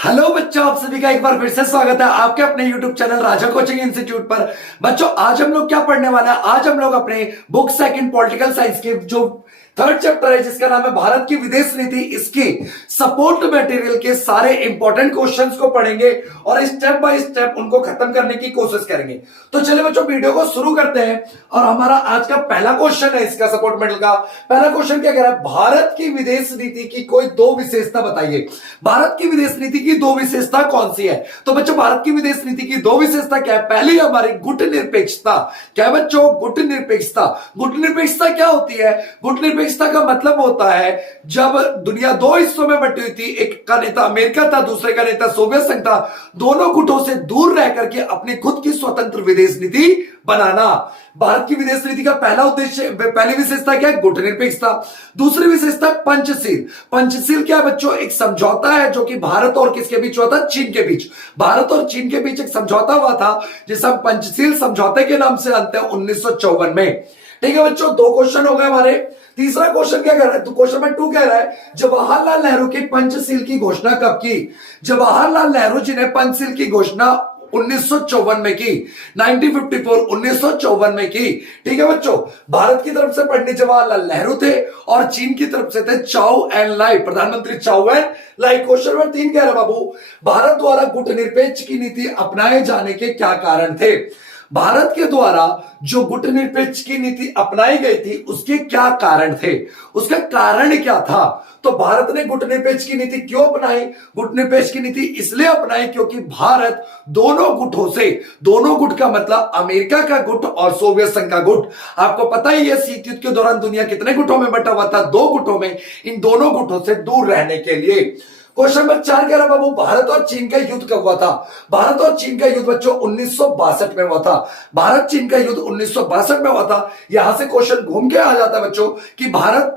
Hello बच्चों, आप सभी का एक बार फिर से स्वागत है आपके अपने YouTube चैनल राजा कोचिंग इंस्टीट्यूट पर। बच्चों, आज हम लोग क्या पढ़ने वाला है? आज हम लोग अपने बुक सेकंड पॉलिटिकल साइंस के जो थर्ड चैप्टर है जिसका नाम है भारत की विदेश नीति, इसकी सपोर्ट मटेरियल के सारे इंपॉर्टेंट क्वेश्चंस को पढ़ेंगे और स्टेप बाय स्टेप उनको खत्म करने की कोशिश करेंगे। तो चलिए बच्चों, वीडियो को शुरू करते हैं। और हमारा आज का पहला क्वेश्चन है इसका सपोर्ट मटेरियल का। पहला क्वेश्चन क्या कह रहा है? भारत की विदेश नीति की कोई दो विशेषता बताइए। भारत की विदेश नीति की दो विशेषता कौन सी है? तो बच्चों, भारत की विदेश नीति की दो विशेषता क्या है? पहली हमारी गुट निरपेक्षता। क्या है बच्चों? गुट निरपेक्षता। गुट निरपेक्षता क्या होती है? गुट निरपेक्षता का मतलब होता है जब दुनिया दो हिस्सों में बटी हुई थी, एक का नेता अमेरिका था, दूसरे का नेता सोवियत संघ था, दोनों गुटों से दूर रह करके अपनी खुद की स्वतंत्र विदेश नीति बनाना। भारत की विदेश नीति का पहला उद्देश्य, पहली विशेषता क्या है? गुट निरपेक्षता। दूसरी विशेषता पंचशील। पंचशील क्या है बच्चों? एक समझौता है जो कि भारत और किसके बीच हुआ था? चीन के बीच। भारत और चीन के बीच एक समझौता हुआ था जिसे हम पंचशील समझौते के नाम से जानते हैं 1954 में। ठीक है बच्चों, दो क्वेश्चन हो गए हमारे। तीसरा क्वेश्चन क्या कह रहा है? तो क्वेश्चन नंबर 2 कह रहा है जवाहरलाल नेहरू की पंचशील की घोषणा कब की? जवाहरलाल नेहरू जी ने पंचशील की घोषणा 1954 में की। 1954 1954 में की। ठीक है बच्चों, भारत की तरफ से पंडित जवाहरलाल नेहरू थे और चीन की तरफ से थे चाउ एन लाई, प्रधानमंत्री चाउ एन लाई। क्वेश्चन नंबर 3 कह रहा है बाबू, भारत द्वारा गुट निरपेक्ष की नीति अपनाए जाने के क्या कारण थे? भारत के द्वारा जो गुट निरपेक्ष की नीति अपनाई गई थी उसके क्या कारण थे? उसका कारण क्या था? तो भारत ने गुट निरपेक्ष की नीति क्यों अपनाई? गुट निरपेक्ष की नीति इसलिए अपनाई क्योंकि भारत दोनों गुटों से, दोनों गुट का मतलब अमेरिका का गुट और सोवियत संघ का गुट, आपको पता ही है शीत युद्ध के दौरान दुनिया कितने गुटों में बटा हुआ था? दो गुटों में। इन दोनों गुटों से दूर रहने के लिए। क्वेश्चन नंबर 4 कह रहा बाबू, भारत और चीन का युद्ध कब हुआ था? भारत और चीन का युद्ध बच्चों 1962 में हुआ था। भारत चीन का युद्ध 1962 में हुआ था। यहां से क्वेश्चन घूम के आ जाता है बच्चों कि भारत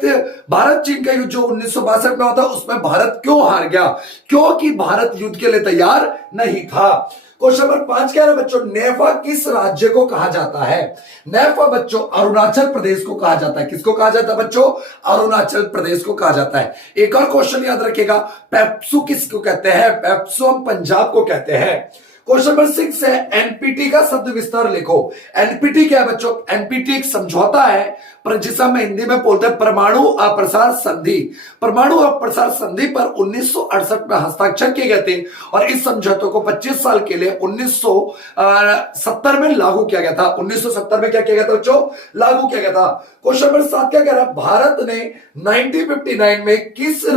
चीन का युद्ध जो 1962 में हुआ था उसमें भारत क्यों हार गया? क्योंकि भारत युद्ध के लिए तैयार नहीं था। क्वेश्चन नंबर 5 कह रहा है बच्चों, नेफा किस राज्य को कहा जाता है? नेफा बच्चों अरुणाचल प्रदेश को कहा जाता है। किसको कहा जाता है बच्चों? अरुणाचल प्रदेश को कहा जाता है। एक और क्वेश्चन याद रखिएगा, पेप्सू किसको कहते हैं? पेप्सू हम पंजाब को कहते हैं। क्वेश्चन नंबर 6 है एनपीटी का शब्द विस्तार लिखो। एनपीटी क्या है बच्चों? एनपीटी एक समझौता है पर जिसे हम हिंदी में बोलते हैं परमाणु अप्रसार संधि। परमाणु अप्रसार संधि पर 1968 में हस्ताक्षर किए गए थे और इस समझौते को 25 साल के लिए 1970 में लागू किया गया था। 1970 में क्या किया गया था बच्चों? लागू किया गया था। क्वेश्चन नंबर 7 क्या कह रहा है? भारत ने 1959 में किसे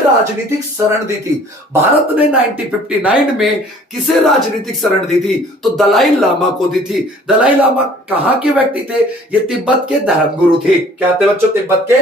राजनीतिक शरण दी थी? भारत ने 1959 में किसे राजनीतिक शरण दी थी? तो दलाई लामा को दी थी। दलाई लामा कहां के व्यक्ति थे? ये तिब्बत के धर्मगुरु थे। क्या थे बच्चों? तिब्बत के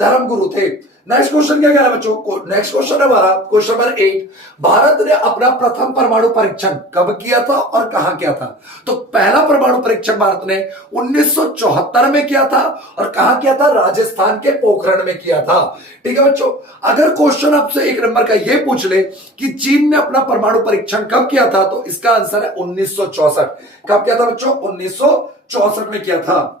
धर्मगुरु थे। नेक्स्ट क्वेश्चन क्या कह रहा है बच्चों? नेक्स्ट क्वेश्चन है हमारा क्वेश्चन नंबर 8, भारत ने अपना प्रथम परमाणु परीक्षण कब किया था और कहां किया था? तो पहला परमाणु परीक्षण भारत ने 1974 में किया था और कहां किया था? राजस्थान के पोखरण में किया था। ठीक है बच्चों, अगर क्वेश्चन आपसे 1 नंबर का यह पूछ ले कि चीन ने अपना परमाणु परीक्षण कब किया था, तो इसका आंसर है 1964। कब किया था बच्चों? 1964 में किया था।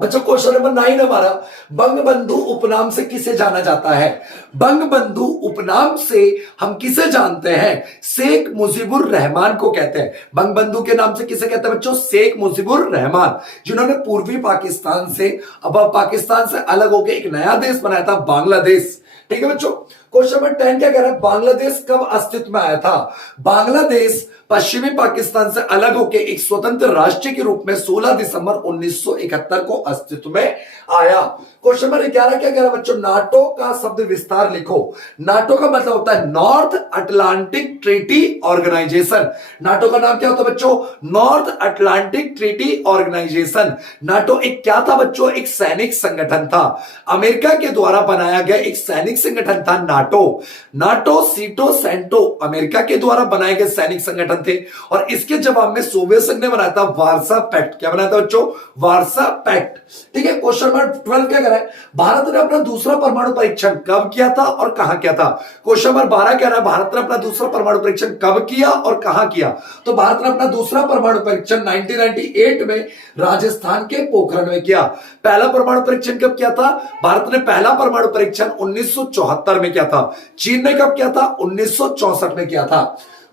बच्चों क्वेश्चन नंबर 9 हमारा, बंगबंधु उपनाम से किसे जाना जाता है? बंगबंधु उपनाम से हम किसे जानते हैं? शेख मुजीबुर रहमान को कहते हैं। बंगबंधु के नाम से किसे कहते हैं बच्चों? शेख मुजीबुर रहमान, जिन्होंने पूर्वी पाकिस्तान से, अब पाकिस्तान से अलग होकर एक नया देश बनाया था, बांग्लादेश। ठीक है बच्चों, क्वेश्चन नंबर 10 क्या कह रहा है? बांग्लादेश कब अस्तित्व में आया था? बांग्लादेश पश्चिमी पाकिस्तान से अलग होकर एक स्वतंत्र राष्ट्र के रूप में 16 दिसंबर 1971 को अस्तित्व में आया। क्वेश्चन नंबर 11 क्या कह रहा है बच्चों? नाटो का शब्द विस्तार लिखो। नाटो का मतलब होता है North Atlantic Treaty Organization. NATO का नाम क्या होता है बच्चों? North Atlantic Treaty Organization. NATO एक क्या था बच्चों? एक सैनिक संगठन था। अमेरिका के द्वारा बनाया गया एक सैनिक संगठन था नाटो। नाटो सीटो सेंटो अमेरिका के द्वारा बनाए गए सैनिक संगठन थे और इसके जवाब में सोवियत संघ ने बनाया था वार्सा पैक्ट। क्या बनाया था बच्चों? Warsaw Pact. ठीक है, क्वेश्चन नंबर 12 क्या कह रहा है? भारत ने अपना दूसरा परमाणु परीक्षण कब किया था और कहां किया था? क्वेश्चन नंबर 12 कह रहा है भारत ने अपना दूसरा परमाणु परीक्षण कब किया और कहां किया? तो भारत ने अपना दूसरा परमाणु परीक्षण 1998 में राजस्थान के पोखरण में किया। पहला परमाणु परीक्षण कब किया था? भारत ने पहला परमाणु परीक्षण 1974 में किया था। चीन ने कब किया था? 1964 में किया था।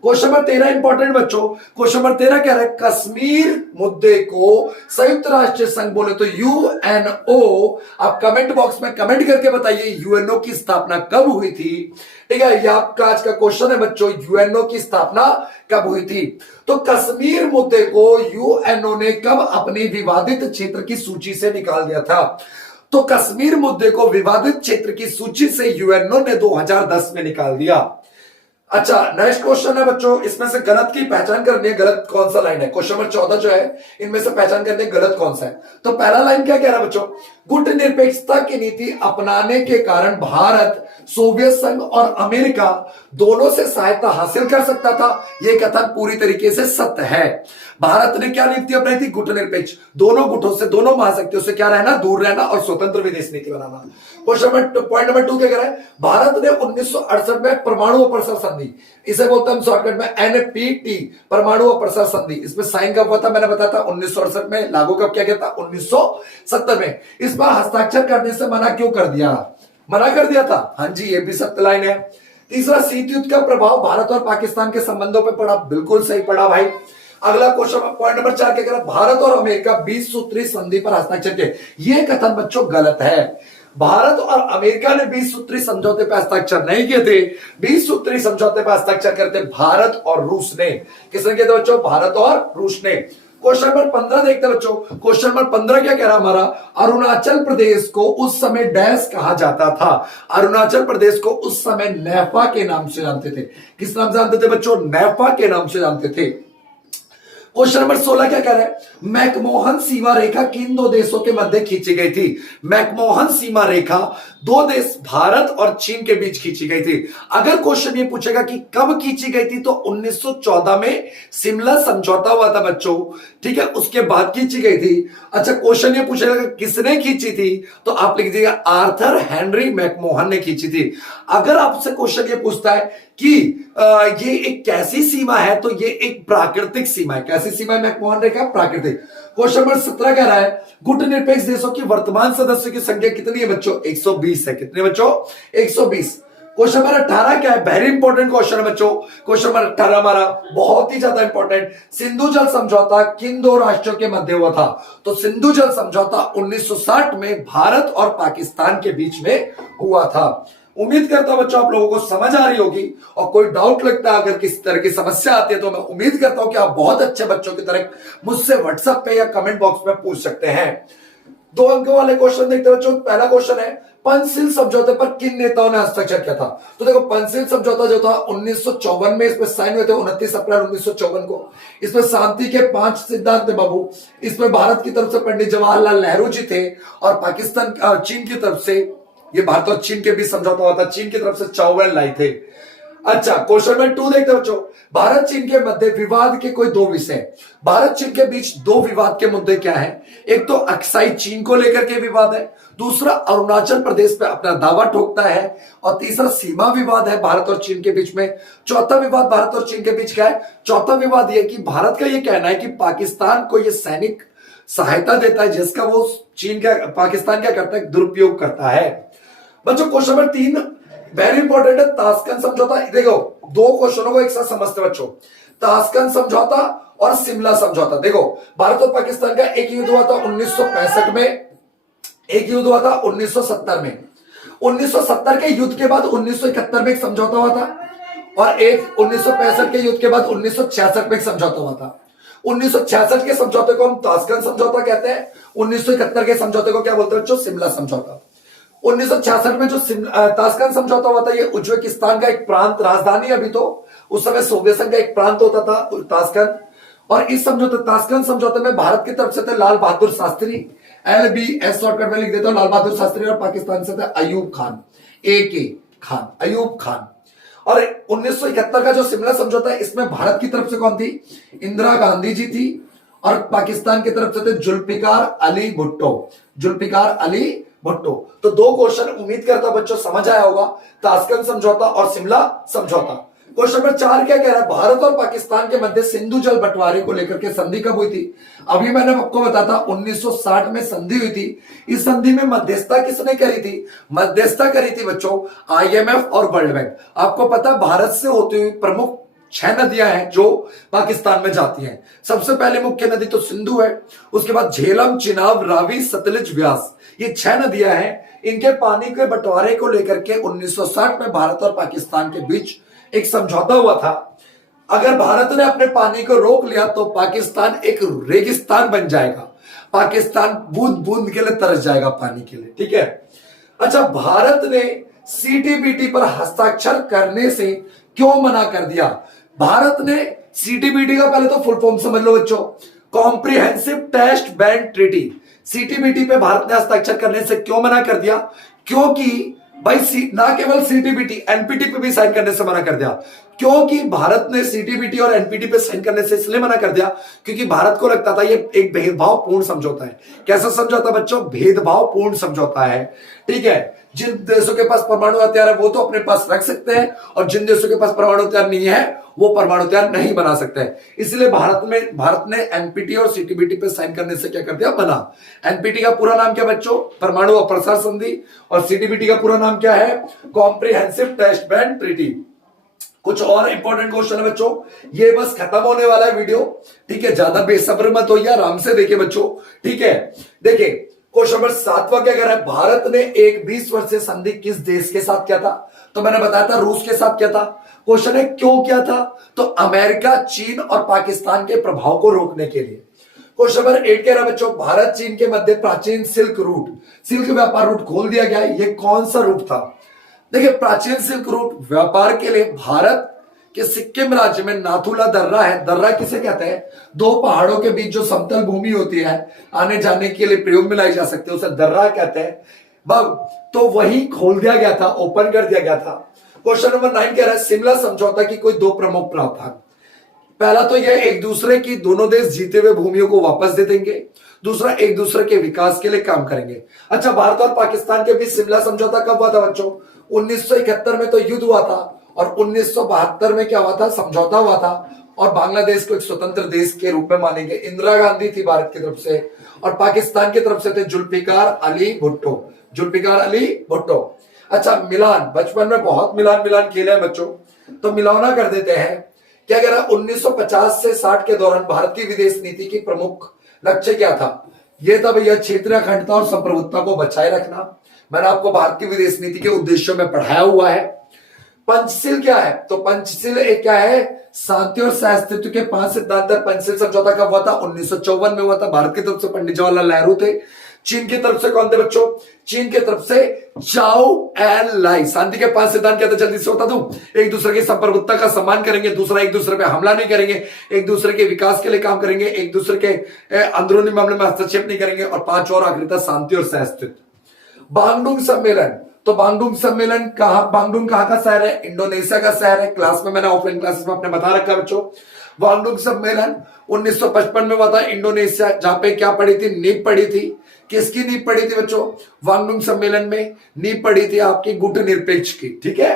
क्वेश्चन नंबर 13 इंपॉर्टेंट बच्चों, क्वेश्चन नंबर 13 कह रहा है कश्मीर मुद्दे को संयुक्त राष्ट्र संघ बोले तो यूएनओ। आप कमेंट बॉक्स में कमेंट करके बताइए यूएनओ की स्थापना कब हुई थी। ठीक है, ये आपका आज का क्वेश्चन है बच्चों, यूएनओ की स्थापना कब हुई थी। तो कश्मीर मुद्दे को यूएनओ ने कब अपनी विवादित क्षेत्र की सूची से निकाल दिया था? तो कश्मीर मुद्दे को विवादित क्षेत्र की सूची से यूएनओ ने 2010 में निकाल दिया। अच्छा, नेक्स्ट क्वेश्चन है बच्चों, इसमें से गलत की पहचान करनी है, गलत कौन सा लाइन है। क्वेश्चन नंबर 14 जो है, इनमें से पहचान करनी है गलत कौन सा है। तो पहला लाइन क्या कह रहा है बच्चों? गुटनिरपेक्षता की नीति अपनाने के कारण भारत सोवियत संघ और अमेरिका दोनों से सहायता हासिल कर सकता था। यह कथन पूरी तरीके से सत्य है। भारत ने क्या नीति अपनाई थी? गुटनिरपेक्ष, दोनों गुटों से, दोनों महाशक्तियों से क्या रहना? दूर रहना और स्वतंत्र विदेश नीति बनाना। क्वेश्चन पॉइंट नंबर 2 क्या कह रहा है? भारत ने 1968 में परमाणु अप्रसार संधि, इसे बोलते हैं हम शॉर्टकट में एनपीटी, परमाणु अप्रसार संधि। इसमें साइन कब हुआ था? मैंने बताया था 1968 में। लागू कब किया गया था? 1970 में। इस पर हस्ताक्षर करने से मना क्यों कर दिया? मना कर दिया था। हाँ जी, ये भी सत्य लाइन है। तीसरा, शीत युद्ध का प्रभाव भारत और पाकिस्तान के संबंधों पर पड़ा। बिल्कुल सही पड़ा भाई। अगला क्वेश्चन पॉइंट नंबर 4 क्या कह रहा है? भारत और अमेरिका 20 सूत्री संधि पर हस्ताक्षर किए। यह कथन बच्चों गलत है। भारत और अमेरिका ने 20 सूत्री समझौते पर हस्ताक्षर नहीं किए थे। 20 सूत्री समझौते पर हस्ताक्षर करते भारत और रूस ने। किसने किए थे बच्चों? भारत और रूस ने। क्वेश्चन नंबर 15 देखते हैं बच्चों। क्वेश्चन नंबर 15 क्या कह रहा हमारा? अरुणाचल प्रदेश को उस समय डैश कहा जाता था। अरुणाचल प्रदेश को उस समय नेफा के नाम से जानते थे। किस नाम से जानते थे बच्चों? नेफा के नाम से जानते थे। क्वेश्चन नंबर 16 क्या कह रहा है? मैकमोहन सीमा रेखा किन दो देशों के मध्य खींची गई थी? मैकमोहन सीमा रेखा दो देश भारत और चीन के बीच खींची गई थी। अगर क्वेश्चन ये पूछेगा कि कब खींची गई थी, तो 1914 में सिमला समझौता हुआ था बच्चों। ठीक है, उसके बाद खींची गई थी। अच्छा, क्वेश्चन ये पूछेगा किसने खींची थी, तो आप लिख दीजिएगा आर्थर हेनरी मैकमोहन ने खींची थी। अगर आपसे क्वेश्चन ये पूछता है कि ये एक कैसी सीमा है, तो ये एक प्राकृतिक सीमा है। कैसी सीमा है? मैकमोहन रेखा प्राकृतिक। क्वेश्चन नंबर 17 कह रहा है गुटनिरपेक्ष देशों की वर्तमान सदस्यों की संख्या कितनी है बच्चों? 120 है। कितने बच्चों? 120। क्वेश्चन नंबर 18 क्या है? वेरी इंपॉर्टेंट क्वेश्चन है बच्चों। क्वेश्चन नंबर 18 हमारा बहुत ही ज्यादा इंपॉर्टेंट। सिंधु जल समझौता किन दो राष्ट्रों के मध्य हुआ था? तो सिंधु जल समझौता 1960 में भारत और पाकिस्तान के बीच में हुआ था। उम्मीद करता हूं बच्चों आप लोगों को समझ आ रही होगी, और कोई डाउट लगता है, अगर किसी तरह की समस्या आती है, तो मैं उम्मीद करता हूं कि आप बहुत अच्छे बच्चों की तरह मुझसे व्हाट्सएप पे या कमेंट बॉक्स में पूछ सकते हैं। 2 अंकों वाले क्वेश्चन देखते हैं बच्चों। पहला क्वेश्चन है पंचशील समझौते पर किन नेताओं ने हस्ताक्षर किया था? तो देखो, पंचशील समझौता जो था 1954 में इसमें साइन हुए थे, 29 अप्रैल 1954 को। इसमें शांति के 5 सिद्धांत थे बाबू। इसमें भारत की तरफ से पंडित जवाहरलाल नेहरू जी थे, और पाकिस्तान चीन की तरफ से, ये भारत और चीन के बीच समझौता हुआ था, चीन की तरफ से चौबेन थे। अच्छा, क्वेश्चन नंबर 2 देखते बच्चों। भारत चीन के मध्य विवाद के कोई 2 विषय। भारत चीन के बीच 2 विवाद के मुद्दे क्या है? एक तो अक्साई चीन को लेकर के विवाद है, दूसरा अरुणाचल प्रदेश पे अपना दावा ठोकता है, और तीसरा सीमा विवाद है भारत और चीन के बीच में। चौथा विवाद भारत और चीन के बीच क्या है? चौथा विवाद यह कि भारत का यह कहना है कि पाकिस्तान को यह सैनिक सहायता देता है, जिसका वो चीन का, पाकिस्तान क्या करता है? दुरुपयोग करता है। बच्चों क्वेश्चन नंबर 3 वेरी इंपॉर्टेंट है, ताशकंद समझौता। देखो, 2 क्वेश्चनों को एक साथ समझते बच्चों। ताशकंद समझौता और शिमला समझौता। देखो, भारत और पाकिस्तान का एक युद्ध हुआ था 1965 में, एक युद्ध हुआ था 1970 में। 1970 के युद्ध के बाद 1971 में एक समझौता हुआ था, और एक 1965 के युद्ध के बाद 1966 में एक समझौता हुआ था। 1966 के समझौते को हम ताशकंद समझौता कहते हैं। 1971 के समझौते को क्या बोलते हैं बच्चों? शिमला समझौता। 1966 में जो ताशकंद समझौता हुआ था, ये उज्बेकिस्तान का एक प्रांत, राजधानी अभी तो, उस समय सोवियत संघ का एक प्रांत होता था ताशकंद। और इस समझौते, ताशकंद समझौते में भारत की तरफ से थे लाल बहादुर शास्त्री, LBS शॉर्टकट में लिख देता हूं, लाल बहादुर शास्त्री, और पाकिस्तान से थे अयूब खान, AK खान, अयूब खान। और 1971 का जो शिमला समझौता है, इसमें भारत की तरफ से कौन थी? इंदिरा गांधी जी थी, और पाकिस्तान की तरफ से थे जुल्फिकार अली भुट्टो, जुल्फिकार अली भुट्टो। तो 2 क्वेश्चन उम्मीद करता बच्चों समझ आया होगा, ताशकंद समझौता और शिमला समझौता। क्वेश्चन नंबर 4 क्या कह रहा है, भारत और पाकिस्तान के मध्य सिंधु जल बंटवारे को लेकर के संधि कब हुई थी? अभी मैंने आपको बताया था 1960 में संधि हुई थी। इस संधि में मध्यस्थता किसने करी थी? मध्यस्थता करी थी बच्चों आईएमएफ और वर्ल्ड बैंक। आपको पता भारत से होती हुई प्रमुख 6 नदियां हैं जो पाकिस्तान में जाती हैं। सबसे पहले मुख्य नदी तो सिंधु है, उसके बाद झेलम, चिनाब, रावी, सतलुज, व्यास, ये 6 नदियां हैं। इनके पानी के बंटवारे को लेकर के 1960 में भारत और पाकिस्तान के बीच एक समझौता हुआ था। अगर भारत ने अपने पानी को रोक लिया तो पाकिस्तान एक रेगिस्तान बन जाएगा, पाकिस्तान बूंद बूंद के लिए तरस जाएगा पानी के लिए, ठीक है। अच्छा, भारत ने सीटीबीटी पर हस्ताक्षर करने से क्यों मना कर दिया? भारत ने सीटीबीटी का पहले तो फुल फॉर्म समझ लो बच्चों, comprehensive test ban treaty. CTBT पे भारत ने हस्ताक्षर करने से क्यों मना कर दिया? क्योंकि भाई ना केवल सीटीबीटी, एनपीटी पे भी साइन करने से मना कर दिया। क्योंकि भारत ने सीटीबीटी और एनपीटी पे साइन करने से इसलिए मना कर दिया क्योंकि भारत को लगता था ये एक भेदभावपूर्ण समझौता है। कैसा समझौता बच्चों? भेदभावपूर्ण समझौता है, ठीक है। जिन देशों के पास परमाणु हथियार है वो तो अपने पास रख सकते हैं, और जिन देशों के पास परमाणु हथियार नहीं है वो परमाणु हथियार नहीं बना सकते हैं। इसलिए भारत ने एनपीटी और सीटीबीटी पे साइन करने से क्या कर दिया? मना। एनपीटी का पूरा नाम क्या बच्चों? परमाणु अप्रसार संधि। और सीटीबीटी का पूरा नाम क्या है? Comprehensive test ban treaty. कुछ और इंपॉर्टेंट क्वेश्चन है बच्चों, ये बस खत्म होने वाला है वीडियो, ठीक है। ज्यादा बेसब्र मत होइए, आराम से देखिए बच्चों, ठीक है। देखिए क्वेश्चन नंबर 7वां क्या कह रहा है, भारत ने एक 20 वर्षीय संधि किस देश के साथ किया था? तो मैंने बताया था रूस के साथ किया था। क्वेश्चन है क्यों किया था? तो अमेरिका, चीन और पाकिस्तान के प्रभाव को रोकने के लिए। क्वेश्चन नंबर 8 कह रहा है बच्चों, भारत चीन के मध्य प्राचीन सिल्क रूट, सिल्क व्यापार रूट खोल दिया गया है। ये कौन सा रूट था? देखिए प्राचीन सिल्क रूट व्यापार के लिए भारत के सिक्किम राज्य में नाथुला दर्रा है। दर्रा किसे कहते हैं? दो पहाड़ों के बीच जो समतल भूमि होती है, आने जाने के लिए प्रयोग में लाई जा सकती है, उसे दर्रा कहते हैं। तो वही खोल दिया गया था, ओपन कर दिया गया था। क्वेश्चन नंबर 9 कह रहा है, शिमला समझौता की कोई 2 प्रमुख प्रावधान। पहला तो यह एक दूसरे की, दोनों देश जीते हुए भूमियों को वापस दे देंगे। दूसरा, एक दूसरे के विकास के लिए काम करेंगे। अच्छा, भारत और पाकिस्तान के बीच शिमला समझौता कब हुआ था बच्चों? 1971 में तो युद्ध हुआ था, और 1972 में क्या हुआ था? समझौता हुआ था, और बांग्लादेश को एक स्वतंत्र देश के रूप में मानेंगे। इंदिरा गांधी थी भारत की तरफ से, और पाकिस्तान की तरफ से थे जुल्फिकार अली भुट्टो, जुल्फिकार अली भुट्टो। अच्छा, मिलान, बचपन में बहुत मिलान खेले हैं बच्चों, तो मिलाना कर देते हैं। क्या कह रहा है, 1950 से 60 के दौरान भारत की विदेश नीति की प्रमुख लक्ष्य क्या था? यह था भैया क्षेत्रीय अखंडता और संप्रभुता को बचाए रखना। मैंने आपको भारत की विदेश नीति के उद्देश्यों में पढ़ाया हुआ है। पंचशील क्या है? तो पंचशील एक क्या है? शांति और सहअस्तित्व के 5 सिद्धांत। पंचशील समझौता कब हुआ था? 1954 में हुआ था। भारत की तरफ से पंडित जवाहरलाल नेहरू थे। चीन की तरफ से कौन थे बच्चों? चीन की तरफ से चाओ एन लाई। शांति के 5 सिद्धांत क्या थे? जल्दी से बता दूं। एक दूसरे की संप्रभुता का सम्मान करेंगे, दूसरा एक दूसरे पे हमला नहीं करेंगे, एक दूसरे के विकास के लिए काम करेंगे, एक दूसरे के अंदरूनी मामले में हस्तक्षेप नहीं करेंगे, और 5 और आखिरी था शांति और सहअस्तित्व। बांगडुंग सम्मेलन, तो बांगडुंग सम्मेलन बांगडुंग कहां का शहर है? इंडोनेशिया का शहर है। क्लास में मैंने ऑफलाइन क्लासेस में अपने बता रखा है बच्चों। बांगडुंग सम्मेलन 1955 में हुआ था इंडोनेशिया, जहां पे क्या पड़ी थी? नींव पड़ी थी। किसकी नींव पड़ी थी बच्चों? बांगडुंग सम्मेलन में नींव पड़ी थी आपकी गुटनिरपेक्ष की, ठीक है।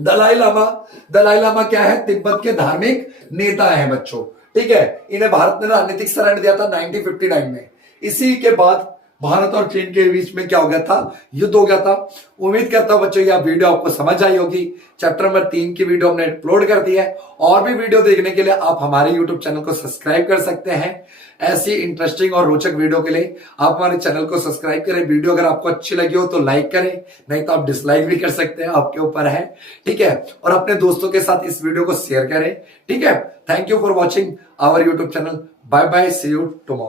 दलाई लामा क्या है? तिब्बत के धार्मिक नेता है बच्चों, ठीक है। इन्हें भारत ने राजनीतिक शरण दिया था 1959 में। इसी के बाद भारत और चीन के बीच में क्या हो गया था? युद्ध हो गया था। उम्मीद करता हूं बच्चों यह वीडियो आपको समझ आई होगी। चैप्टर नंबर 3 की वीडियो हमने अपलोड कर दी है, और भी वीडियो देखने के लिए आप हमारे यूट्यूब चैनल को सब्सक्राइब कर सकते हैं। ऐसी इंटरेस्टिंग और रोचक वीडियो के लिए आप हमारे चैनल को सब्सक्राइब करें। वीडियो अगर आपको अच्छी लगी हो तो लाइक करें, नहीं तो आप डिसलाइक भी कर सकते हैं, आपके ऊपर है, ठीक है। और अपने दोस्तों के साथ इस वीडियो को शेयर करें, ठीक है। Thank you for watching our YouTube channel. Bye bye, see you tomorrow.